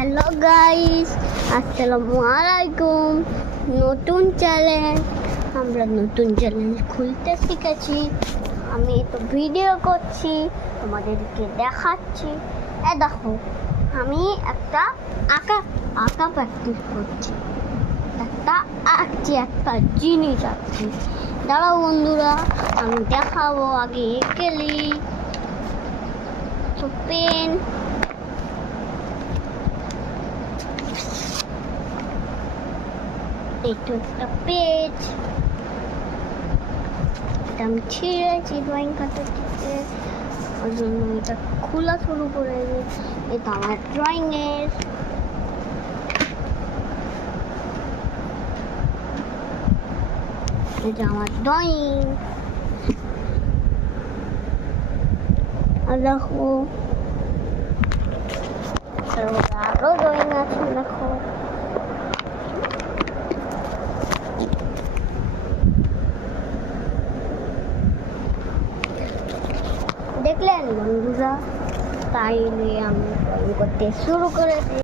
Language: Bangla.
হ্যালো গাইস, আসসালামু আলাইকুম। নতুন চ্যালেঞ্জ, আমরা নতুন চ্যালেঞ্জ খুলতে শিখেছি। আমি তো ভিডিও করছি, তোমাদেরকে দেখাচ্ছি। দেখো, আমি একটা আঁকা প্র্যাকটিস করছি। একটা জিনিস আঁকছি। দাঁড়াও বন্ধুরা, আমি দেখাবো। আগে এঁকেলি তো পেন, একটু একটা পেজ, এটা আমি ছিঁড়েছি ড্রয়িং খাতা থেকে, ওই জন্য এটা খোলা শুরু করে দিয়েছি। এটা আমার ড্রয়িং এর, এটা আমার ড্রয়িং। আর দেখো আরো ড্রয়িং আছে, দেখো। দেখলেন বন্ধুরা, তাইলে আমি ড্রয়িং করতে শুরু করেছি।